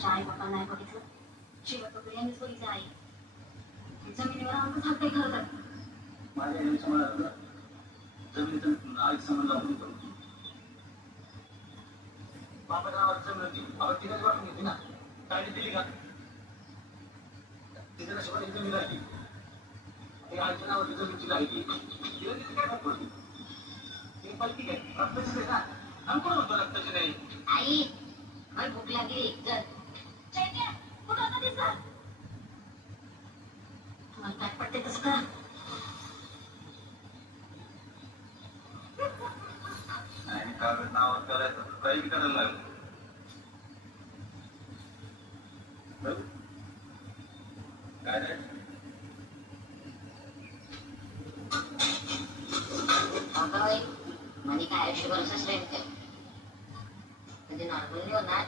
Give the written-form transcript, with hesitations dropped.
स्वतःच्या आई बापाला नाही बघितलं, शेवटपर्यंत यांनीच बघितलं आई. जमिनीवर आमचं हात काही खरं तर माझ्या आईने समाजाला जमिनीचं आई समजला म्हणून बाबा नावावर जमीन होती, बाबा तिनेच वाटून घेतली ना, काळजी दिली का? तिच्या नशिबाने जमीन राहिली, ती आईच्या नावाची जमीनची राहिली, तिला तिथे काय फरक पडली? ती पालखी काय रक्ताचीच आहे ना, आम्ही कोण म्हणतो रक्ताची नाही? आई मला भूक लागली, चल. चैत्या कुठं होता दिसला? तुम्हाला काय पडते तसं करा. आणि कागद नावावर करायचं तर काही करायला लागलं. काय रे? अगं बाई, म्हणे काय आयुष्यभर असंच राहील, कधी नॉर्मल नाही होणार.